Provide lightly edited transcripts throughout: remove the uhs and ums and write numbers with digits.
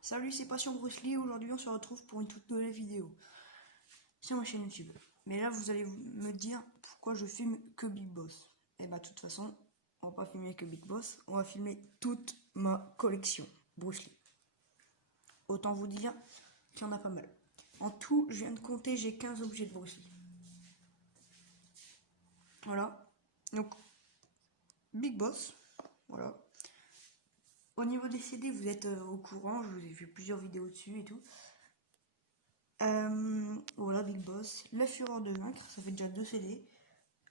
Salut, c'est Passion Bruce Lee. Aujourd'hui, on se retrouve pour une toute nouvelle vidéo sur ma chaîne YouTube. Mais là, vous allez me dire pourquoi je filme que Big Boss. Et bah, de toute façon, on va pas filmer que Big Boss. On va filmer toute ma collection Bruce Lee. Autant vous dire qu'il y en a pas mal. En tout, je viens de compter, j'ai 15 objets de Bruce Lee. Voilà. Donc, Big Boss. Voilà. Au niveau des CD, vous êtes au courant. Je vous ai fait plusieurs vidéos dessus et tout. Voilà, Big Boss. La Fureur de Vaincre, ça fait déjà 2 CD.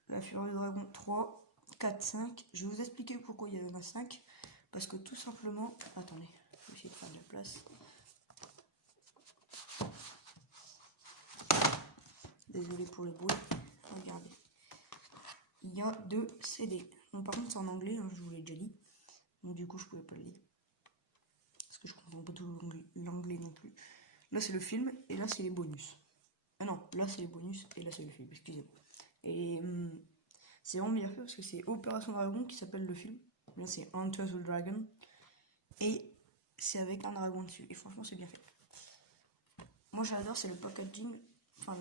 La Fureur du Dragon 3, 4, 5. Je vais vous expliquer pourquoi il y en a 5. Parce que tout simplement... Attendez, je vais essayer de faire de la place. Désolé pour le bruit. Regardez. Il y a 2 CD. Bon, par contre, c'est en anglais, hein, je vous l'ai déjà dit. Donc du coup, je pouvais pas le lire. Parce que je comprends pas tout l'anglais non plus. Là, c'est le film et là, c'est les bonus. Ah non, là, c'est les bonus et là, c'est le film, excusez-moi. Et c'est vraiment bien fait parce que c'est Opération Dragon qui s'appelle le film. Là, c'est Enter the Dragon. Et c'est avec un dragon dessus. Et franchement, c'est bien fait. Moi, j'adore, c'est le packaging. Enfin,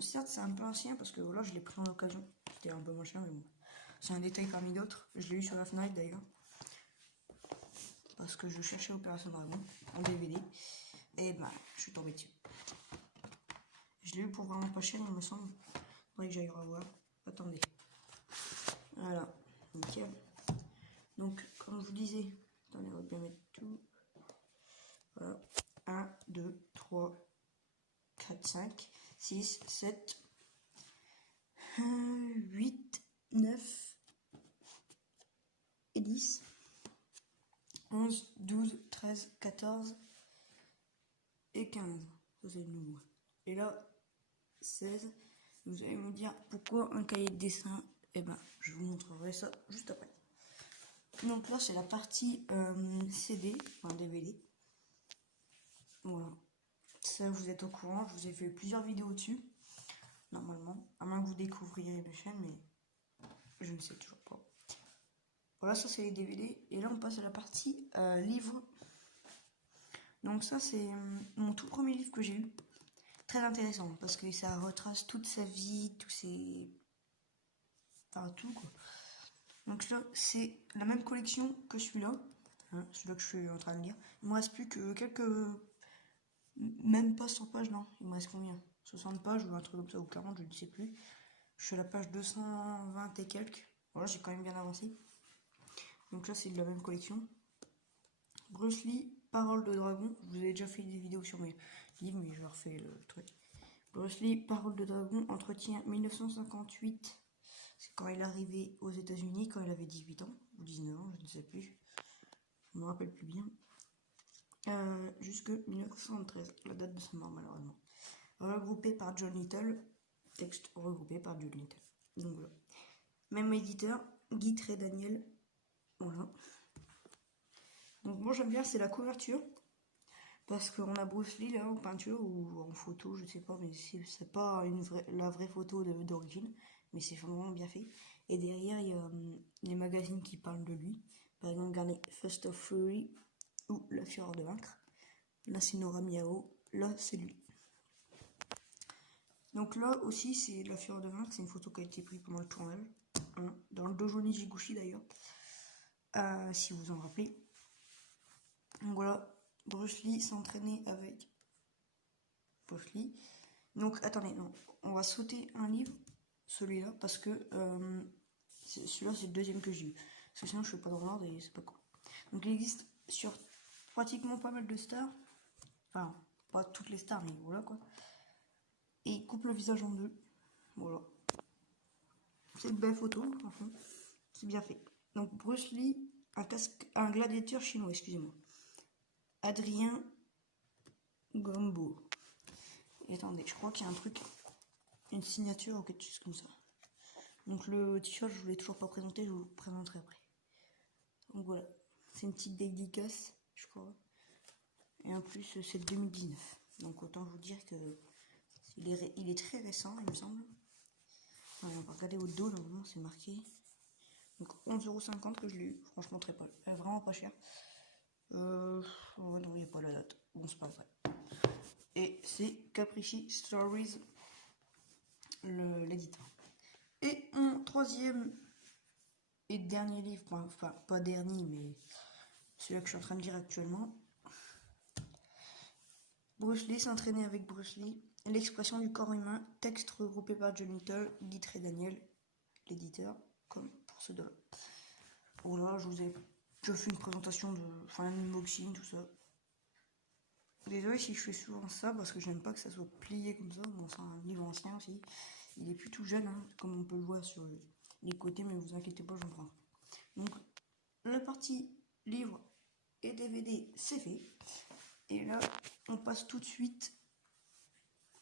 certes, c'est un peu ancien parce que là, je l'ai pris en occasion. C'était un peu moins cher, mais bon. C'est un détail parmi d'autres. Je l'ai eu sur la Fnac d'ailleurs. Parce que je cherchais Opération Dragon en DVD. Et bah, je suis tombé dessus. Je l'ai eu pour vraiment pas cher, il me semble. Faudrait que j'aille revoir. Attendez. Voilà, nickel. Donc, comme je vous disais, attendez, on va bien mettre tout. Voilà. 1, 2, 3, 4, 5, 6, 7, 8, 9 et 10, 11, 12, 13, 14 et 15. Ça, c'est le nouveau. Et là, 16. Vous allez me dire pourquoi un cahier de dessin. Eh ben, je vous montrerai ça juste après. Donc là, c'est la partie CD, enfin DVD. Voilà. Ça, vous êtes au courant. Je vous ai fait plusieurs vidéos dessus. Normalement. À moins que vous découvriez mes chaînes, mais je ne sais toujours pas. Voilà, ça, c'est les DVD. Et là, on passe à la partie livre. Donc ça, c'est mon tout premier livre que j'ai eu. Très intéressant, parce que ça retrace toute sa vie, tous ses... Enfin, tout, quoi. Donc là, c'est la même collection que celui-là. Hein, celui-là que je suis en train de lire. Il me reste plus que quelques... Même pas 100 pages, non. Il me reste combien? 60 pages ou un truc comme ça, ou 40, je ne sais plus. Je suis à la page 220 et quelques. Voilà, j'ai quand même bien avancé. Donc là, c'est de la même collection. Bruce Lee, Parole de Dragon. Je vous ai déjà fait des vidéos sur mes livres, mais je refais le truc. Bruce Lee, Parole de Dragon, entretien 1958. C'est quand il est arrivé aux États-Unis, quand il avait 18 ans, ou 19 ans, je ne sais plus. Je me rappelle plus bien. Jusque 1973, la date de sa mort malheureusement. Regroupé par John Little, texte regroupé par John Little. Donc voilà. Même éditeur, Guy Daniel. Voilà. Donc moi j'aime bien, c'est la couverture. Parce qu'on a Bruce Lee là en peinture ou en photo, je sais pas, mais c'est pas la vraie photo d'origine, mais c'est vraiment bien fait. Et derrière il y a les magazines qui parlent de lui. Par exemple, regardez First of Fury ou La Fureur de Vaincre. Là c'est Nora Miao, là c'est lui. Donc là aussi c'est La Fureur de Vaincre, c'est une photo qui a été prise pendant le tournage, hein, dans le dojo Nijiguchi d'ailleurs, si vous en rappelez. Donc voilà, Bruce Lee s'entraîner avec Bruce Lee. Donc attendez, non, on va sauter un livre, celui-là, parce que celui-là c'est le deuxième que j'ai eu. Parce que sinon je fais pas dans l'ordre et c'est pas cool. Donc il existe sur pratiquement pas mal de stars. Enfin, pas toutes les stars, mais voilà quoi. Et il coupe le visage en deux. Voilà. C'est une belle photo, franchement. C'est bien fait. Donc Bruce Lee, un gladiateur chinois, excusez-moi. Adrien Gombo. Et attendez, je crois qu'il y a un truc, une signature ou quelque chose comme ça. Donc le t-shirt, je ne vous l'ai toujours pas présenté, je vous le présenterai après. Donc voilà, c'est une petite dédicace, je crois. Et en plus, c'est 2019. Donc autant vous dire que il est très récent, il me semble. Enfin, on va regarder au dos, normalement c'est marqué. Donc 11,50€ que je l'ai eu, franchement très pas, vraiment pas cher. Oh non, il n'y a pas la date. bon c'est pas vrai. Et c'est Capricci Stories, l'éditeur. Et mon troisième et dernier livre, enfin pas dernier, mais celui que je suis en train de lire actuellement. Bruce Lee, s'entraîner avec Bruce Lee, l'expression du corps humain, texte regroupé par John Little, Guy Daniel, l'éditeur, comme pour ce deux-là. Voilà, je fais une présentation un unboxing, tout ça. Désolé si je fais souvent ça, parce que j'aime pas que ça soit plié comme ça. Bon, c'est un livre ancien aussi. Il est plus tout jeune, hein, comme on peut le voir sur les côtés, mais vous inquiétez pas, j'en prends. Donc, la partie livre et DVD, c'est fait. Et là, on passe tout de suite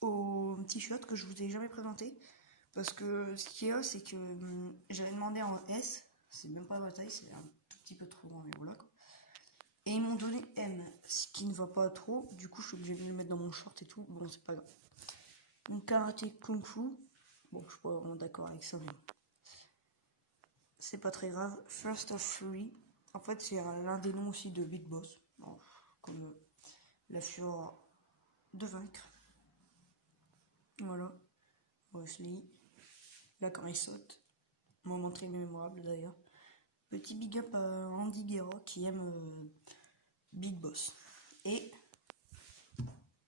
au t-shirt que je vous ai jamais présenté. Parce que ce qu'il y a, c'est que j'avais demandé en S, c'est même pas ma taille, c'est un tout petit peu trop grand, mais voilà quoi. Et ils m'ont donné M, ce qui ne va pas trop, du coup je suis obligée de le mettre dans mon short et tout, bon c'est pas grave. Donc karaté kung fu, bon je suis pas vraiment d'accord avec ça, mais c'est pas très grave. First of Fury, en fait c'est l'un des noms aussi de Big Boss, bon, comme la fureur de vaincre. Voilà, Wesley, là quand il saute, moment très mémorable d'ailleurs. Petit big up à Andy Guerra qui aime Big Boss. Et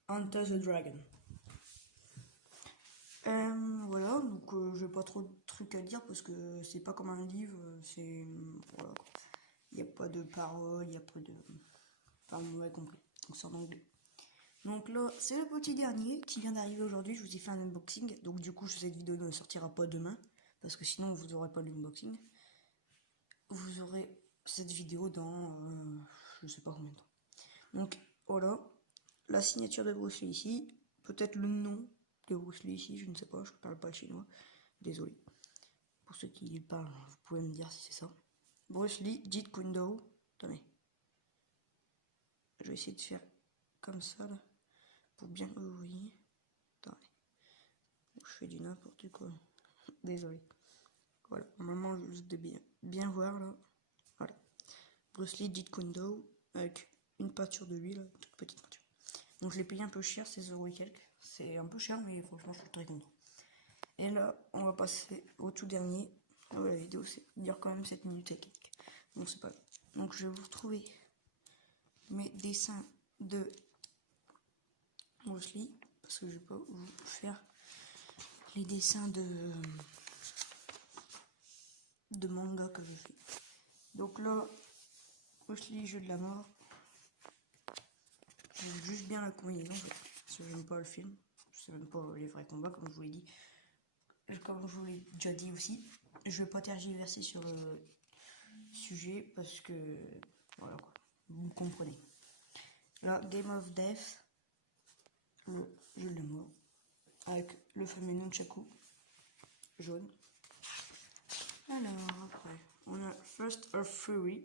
Enter the Dragon. Voilà, donc j'ai pas trop de trucs à dire parce que c'est pas comme un livre, c'est. Voilà. Il n'y a pas de paroles, il n'y a pas de. Enfin, vous m'avez compris, donc c'est en anglais. Donc là, c'est le petit dernier qui vient d'arriver aujourd'hui. Je vous ai fait un unboxing, donc du coup, cette vidéo ne sortira pas demain parce que sinon, vous n'aurez pas l'unboxing. Vous aurez cette vidéo dans je sais pas combien de temps. Donc voilà, la signature de Bruce Lee ici, peut-être le nom de Bruce Lee ici, je ne sais pas, je ne parle pas le chinois, désolé. Pour ceux qui parlent, vous pouvez me dire si c'est ça. Bruce Lee, Jeet Kune Do. Attendez. Je vais essayer de faire comme ça là, pour bien que vous voyez. Attendez. Je fais du n'importe quoi. Désolé. Voilà, normalement je vais bien voir là. Voilà. Bruce Lee, Jeet Kune Do, avec une peinture de lui là, toute petite peinture. Donc je l'ai payé un peu cher, 16 € et quelques. C'est un peu cher, mais franchement je suis très content. Et là, on va passer au tout dernier. Ah ouais, la vidéo dure quand même 7 minutes et quelques. Bon, c'est pas grave. Donc je vais vous retrouver mes dessins de Bruce Lee, parce que je vais pas vous faire les dessins de manga que je fais. Donc là, Bruce Lee, jeu de la mort. J'aime juste bien la combinaison, parce que j'aime pas le film. C'est même pas les vrais combats, comme je vous l'ai dit. Comme je vous l'ai déjà dit aussi, je vais pas tergiverser sur le sujet parce que voilà quoi, vous comprenez. Là, Game of Death, le jeu de mort, avec le fameux nunchaku jaune. Alors après, on a First of Fury.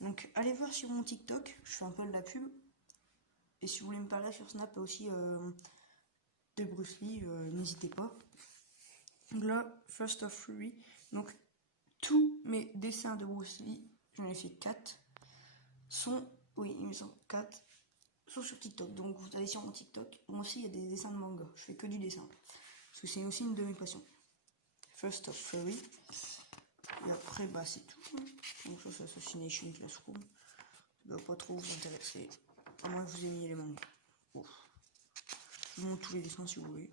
Donc allez voir sur mon TikTok, je fais un peu de la pub. Et si vous voulez me parler sur Snap aussi de Bruce Lee, n'hésitez pas. Là, First of Fury. Donc tous mes dessins de Bruce Lee, j'en ai fait 4, sont, oui, il me semble 4, sont sur TikTok. Donc vous allez sur mon TikTok. Moi aussi, il y a des dessins de manga. Je fais que du dessin. Parce que c'est aussi une de mes passions. First of Fury. Et après, bah c'est tout. Donc ça, c'est Assassination Classroom. Ça doit pas trop vous intéresser. À moins que vous aimiez les mangas. Ouf. Je vous montre tous les dessins si vous voulez.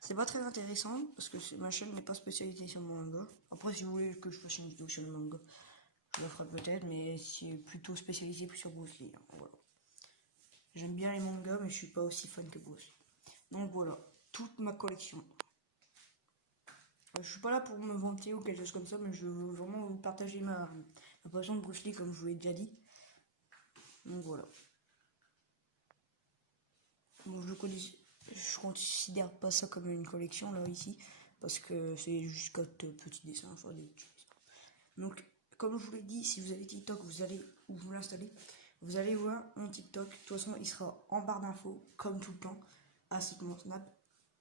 C'est pas très intéressant parce que ma chaîne n'est pas spécialisée sur le manga. Après, si vous voulez que je fasse une vidéo sur le manga, je le ferai peut-être, mais c'est plutôt spécialisé plus sur Bruce Lee. Hein, voilà. J'aime bien les mangas, mais je suis pas aussi fan que Bruce Lee. Donc voilà, toute ma collection. Je suis pas là pour me vanter ou quelque chose comme ça, mais je veux vraiment vous partager ma passion de Bruce Lee, comme je vous l'ai déjà dit. Donc voilà. Bon, je considère pas ça comme une collection là ici, parce que c'est juste 4 petits dessins, enfin des petits dessins. Donc, comme je vous l'ai dit, si vous avez TikTok, vous l'installez, vous allez voir mon TikTok. De toute façon, il sera en barre d'infos, comme tout le temps, ainsi que mon Snap.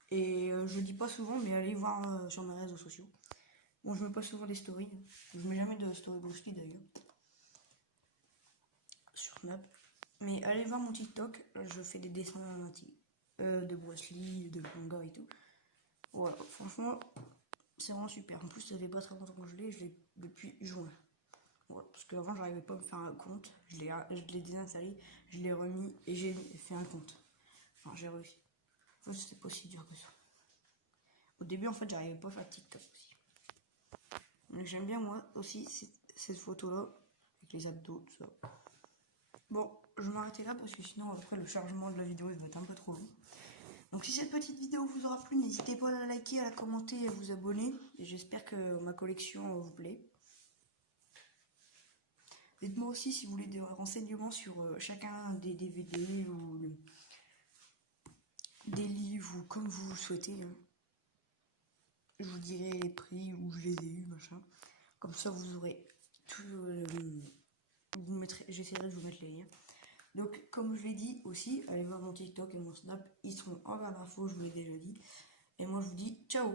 Et je le dis pas souvent, mais allez voir sur mes réseaux sociaux. Bon, je mets pas souvent des stories. Je mets jamais de story Bruce Lee d'ailleurs. Sur Snap. Mais allez voir mon TikTok, je fais des dessins de Bruce Lee, de manga et tout. Voilà, franchement, c'est vraiment super. En plus, ça fait pas très longtemps que je l'ai depuis juin. Voilà, parce qu'avant, j'arrivais pas à me faire un compte. Je l'ai désinstallé, je l'ai remis et j'ai fait un compte. Enfin, j'ai réussi. Enfin, c'était pas si dur que ça. Au début, en fait, j'arrivais pas à faire TikTok aussi. Mais j'aime bien, moi, aussi, cette photo-là, avec les abdos, tout ça. Bon, je vais m'arrêter là parce que sinon, après, le chargement de la vidéo, il va être un peu trop long. Donc si cette petite vidéo vous aura plu, n'hésitez pas à la liker, à la commenter et à vous abonner. Et j'espère que ma collection vous plaît. Dites-moi aussi si vous voulez des renseignements sur chacun des DVD ou des livres ou comme vous souhaitez. Je vous dirai les prix où je les ai eus, machin. Comme ça vous aurez tout. J'essaierai de vous mettre les liens. Donc comme je l'ai dit aussi, allez voir mon TikTok et mon Snap, ils seront en barre d'infos, je vous l'ai déjà dit. Et moi je vous dis ciao.